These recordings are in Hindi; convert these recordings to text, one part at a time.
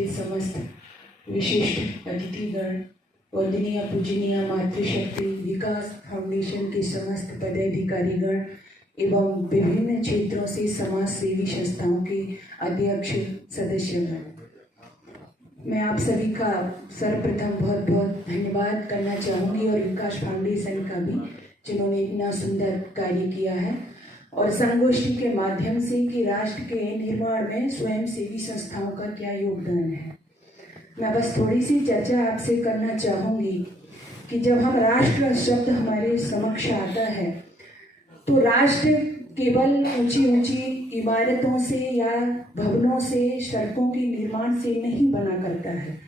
उपस्थित समस्त विशिष्ट अतिथिगण, वंदनीय पूजनीय मातृशक्ति विकास फाउंडेशन के समस्त पदाधिकारीगण एवं विभिन्न क्षेत्रों से समाज सेवी संस्थाओं के अध्यक्ष सदस्यगण, मैं आप सभी का सर्वप्रथम बहुत बहुत धन्यवाद करना चाहूँगी और विकास फाउंडेशन का भी, जिन्होंने इतना सुंदर कार्य किया है और संगोष्ठी के माध्यम से कि राष्ट्र के निर्माण में स्वयं सेवी संस्थाओं का क्या योगदान है। मैं बस थोड़ी सी चर्चा आपसे करना चाहूँगी कि जब हम राष्ट्र शब्द हमारे समक्ष आता है तो राष्ट्र केवल ऊंची ऊंची इमारतों से या भवनों से, सड़कों के निर्माण से नहीं बना करता है।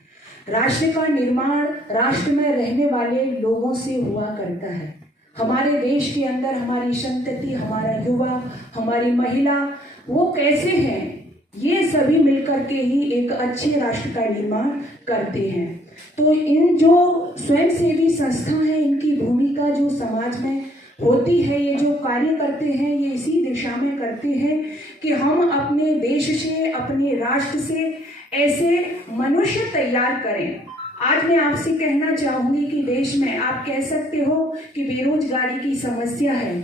राष्ट्र का निर्माण राष्ट्र में रहने वाले लोगों से हुआ करता है। हमारे देश के अंदर हमारी संतति, हमारा युवा, हमारी महिला, वो कैसे हैं, ये सभी मिलकर के ही एक अच्छे राष्ट्र का निर्माण करते हैं। तो इन जो स्वयंसेवी संस्था हैं, इनकी भूमिका जो समाज में होती है, ये जो कार्य करते हैं, ये इसी दिशा में करते हैं कि हम अपने देश से, अपने राष्ट्र से ऐसे मनुष्य तैयार करें। आज मैं आपसे कहना चाहूंगी कि देश में आप कह सकते हो कि बेरोजगारी की समस्या है,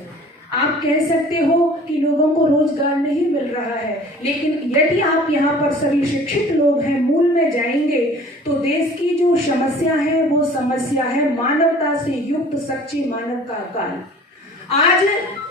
आप कह सकते हो कि लोगों को रोजगार नहीं मिल रहा है, लेकिन यदि आप यहाँ पर सभी शिक्षित लोग हैं, मूल में जाएंगे तो देश की जो समस्या है वो समस्या है मानवता से युक्त सच्चे मानव का काल। आज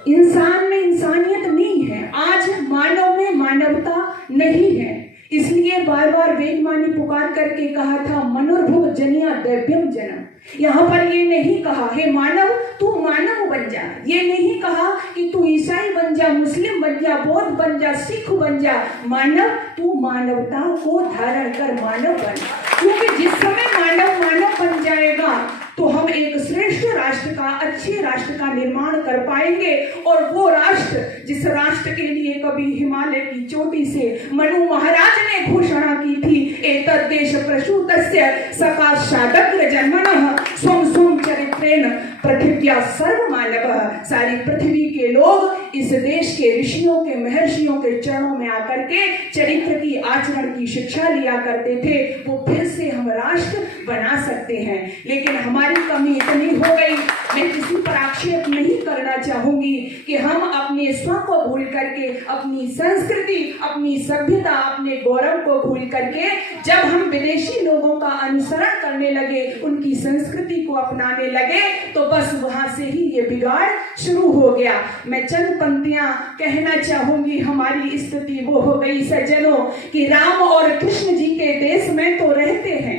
इंसान में इंसानियत नहीं है, आज मानव में मानवता नहीं है। इसलिए बार बार वेदमानी पुकार करके कहा था मनुर्भुव जनिया दैव्यम जन्म। यहाँ पर ये नहीं कहा हे मानव तू मानव बन जा, ये नहीं कहा कि तू ईसाई बन जा, मुस्लिम बन जा, बौद्ध बन जा, सिख बन जा। मानव तू मानवता को धारण कर मानव बन, क्योंकि जिस समय मानव मानव बन जाएगा तो हम एक श्रेष्ठ राष्ट्र का, अच्छे राष्ट्र का निर्माण कर पाएंगे। और वो राष्ट्र, जिस राष्ट्र के लिए कभी हिमालय की चोटी से मनु महाराज ने घोषणा की थी, एतद् देश प्रसूतस्य सकाशादग्र जन्मनः स्वं स्वं चरित्रेण पृथिव्या सर्व मानवः। सारी पृथ्वी के लोग इस देश के ऋषियों के, महर्षियों के चरणों में आकर के चरित्र की, आचरण की शिक्षा लिया करते थे। वो फिर से हम राष्ट्र बना सकते हैं, लेकिन हमारी कमी इतनी हो गई, मैं किसी पर आक्षेप नहीं करना चाहूंगी कि हम अपने स्व को भूल करके, अपनी संस्कृति, अपनी सभ्यता, अपने गौरव को भूल करके जब हम विदेशी लोगों का अनुसरण करने लगे, उनकी संस्कृति को अपनाने लगे, तो बस वहां से ही ये बिगाड़ शुरू हो गया। मैं चंद पंक्तियां कहना चाहूंगी। हमारी स्थिति वो हो गई सज्जनों कि राम और कृष्ण जी के देश में तो रहते हैं,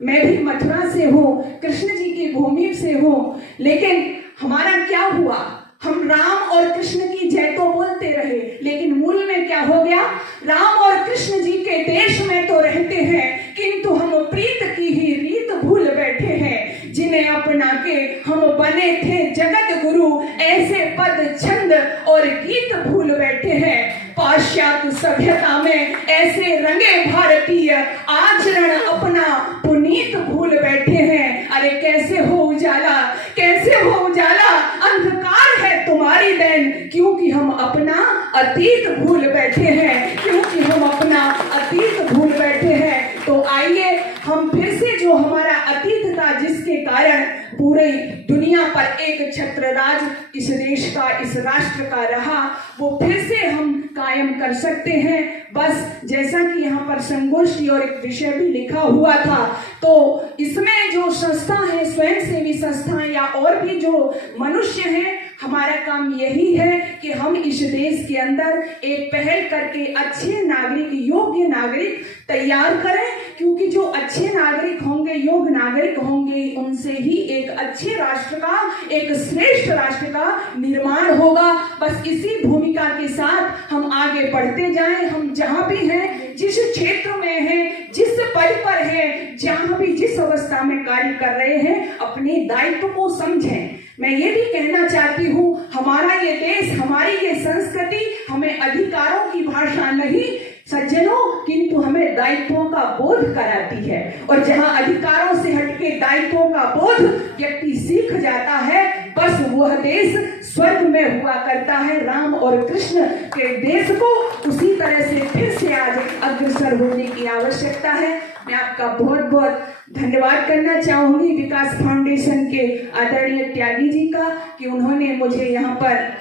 मैं भी मथुरा से हूँ, कृष्ण जी की भूमि से हूँ, लेकिन हमारा क्या हुआ? हम राम और कृष्ण की जय तो बोलते रहे, लेकिन मूल में क्या हो गया? राम और कृष्ण जी के देश में तो रहते हैं, किंतु हम प्रीत की ही रीत भूल बैठे हैं, जिन्हें अपना के हम बने थे जगत गुरु, ऐसे पद छंद और गीत भूल बैठे हैं। पाश्चात्य सभ्यता में ऐसे रंगे भारतीय, आचरण अपना पुनीत भूल बैठे हैं। अरे कैसे हो उजाला, कैसे हो उजाला, अंधकार है तुम्हारी देन, क्योंकि हम अपना अतीत भूल बैठे हैं, क्योंकि हम अपना अतीत भूल बैठे हैं। तो आइए हम फिर से जो हमारा अतीत था, जिसके कारण पूरी दुनिया पर एक छत्र राज इस देश का, इस राष्ट्र का रहा, वो फिर से हम कायम कर सकते हैं। बस जैसा कि यहाँ पर संगोष्ठी और एक विषय भी लिखा हुआ था, तो इसमें जो संस्था है, स्वयंसेवी संस्थाएं या और भी जो मनुष्य हैं, हमारा काम यही है कि हम इस देश के अंदर एक पहल करके अच्छे नागरिक, योग्य नागरिक तैयार करें, क्योंकि जो अच्छे नागरिक होंगे, योग्य नागरिक होंगे, उनसे ही एक अच्छे राष्ट्र का, एक श्रेष्ठ राष्ट्र का निर्माण होगा। बस इसी भूमिका के साथ हम आगे बढ़ते जाएं। हम जहां भी हैं, जिस क्षेत्र में हैं, जिस पद पर हैं, जहां भी जिस अवस्था में कार्य कर रहे हैं, अपने दायित्व को समझें। मैं ये भी कहना चाहती हूँ, हमारा ये देश, हमारी ये संस्कृति हमें अधिकारों की भाषा नहीं सज्जनों, किंतु हमें दायित्वों का बोध कराती है। और जहाँ अधिकारों से हटके दायित्वों का बोध व्यक्ति सीख जाता है, बस वह देश स्वर्ग में हुआ करता है। राम और कृष्ण के देश को उसी तरह से फिर से आज अग्रसर होने की आवश्यकता है। मैं आपका बहुत बहुत धन्यवाद करना चाहूंगी विकास फाउंडेशन के आदरणीय त्यागी जी का कि उन्होंने मुझे यहाँ पर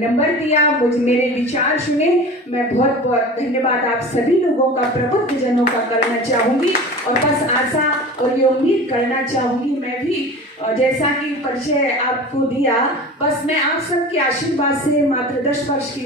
नंबर दिया, मुझे मेरे विचार सुने। मैं बहुत बहुत धन्यवाद आप सभी लोगों का, प्रबुद्ध जनों का करना चाहूंगी और बस आशा और ये उम्मीद करना चाहूंगी मैं भी जैसा कि परिचय आपको दिया, बस मैं आप सबके आशीर्वाद से मात्र 10 वर्ष की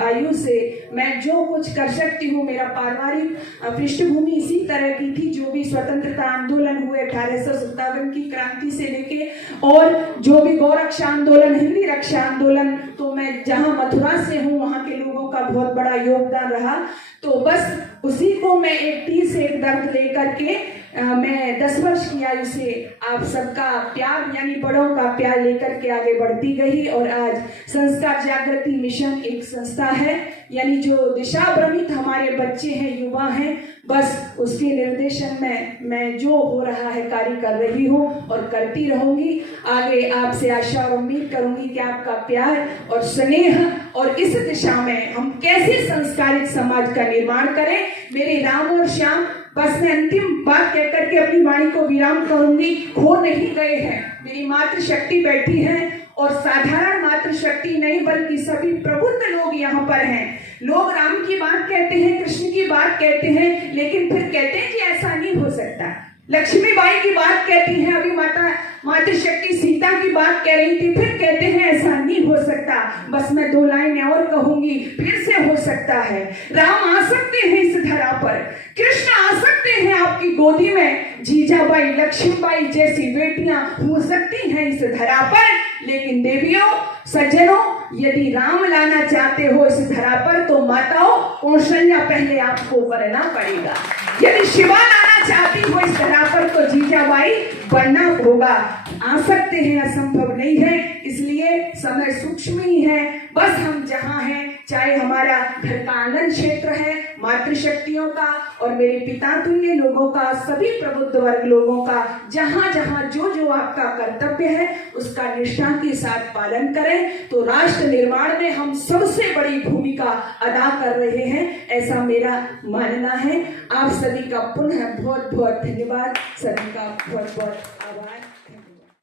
आयु से मैं जो कुछ कर सकती हूँ, मेरा पारिवारिक पृष्ठभूमि इसी तरह की थी। जो भी स्वतंत्रता आंदोलन हुए 1857 की क्रांति से लेके और जो भी गौ रक्षा आंदोलन, हिंदी रक्षा आंदोलन, तो मैं जहाँ मथुरा से हूँ वहाँ के लोगों का बहुत बड़ा योगदान रहा। तो बस उसी को मैं एक टी से एक दर्द लेकर के मैं 10 वर्ष की आयु से आप सबका प्यार यानी बड़ों का प्यार लेकर के आगे बढ़ती गई और आज संस्कार जागृति मिशन एक संस्था है, यानी जो दिशा भ्रमित हमारे बच्चे हैं, युवा हैं, बस उसके निर्देशन में मैं जो हो रहा है कार्य कर रही हूँ और करती रहूंगी। आगे आपसे आशा और उम्मीद करूंगी कि आपका प्यार और स्नेह और इस दिशा में हम कैसे संस्कारित समाज का निर्माण करें। मेरे राम और श्याम, बस मैं अंतिम बात कहकर के अपनी वाणी को विराम करूंगी। खो नहीं गए हैं, मेरी मातृशक्ति बैठी है और साधारण मातृशक्ति नहीं बल्कि सभी प्रबुद्ध लोग यहाँ पर हैं। लोग राम की बात कहते हैं, कृष्ण की बात कहते हैं, लेकिन फिर कहते हैं कि ऐसा नहीं हो सकता। लक्ष्मीबाई की बात कहती हैं, अभी मातृशक्ति सीता की बात कह रही थी, फिर कहते हैं ऐसा नहीं हो सकता। बस मैं 2 लाइनें और कहूंगी, फिर से हो सकता है। राम आ सकते हैं इस धरा पर, कृष्ण आ सकते हैं आपकी गोदी में, जीजाबाई, लक्ष्मीबाई जैसी बेटियां हो सकती हैं इस धरा पर। लेकिन देवियों, सज्जनों, यदि राम लाना चाहते हो इस धरा पर तो माताओं कौशल्या पहले आपको बनना पड़ेगा। यदि शिवा लाना चाहती हो इस धरा पर तो जीजाबाई बनना होगा। आ सकते हैं, असंभव नहीं है। इसलिए समय सूक्ष्म ही है। बस हम जहाँ हैं, चाहे हमारा घर का आंगन क्षेत्र है मातृशक्तियों का और मेरे पिता तुल्य लोगों का, सभी प्रबुद्ध वर्ग लोगों का, जहाँ जहाँ जो जो आपका कर्तव्य है उसका निष्ठा के साथ पालन करें तो राष्ट्र निर्माण में हम सबसे बड़ी भूमिका अदा कर रहे हैं, ऐसा मेरा मानना है। आप सभी का पुनः बहुत बहुत धन्यवाद, सभी का बहुत बहुत आभार।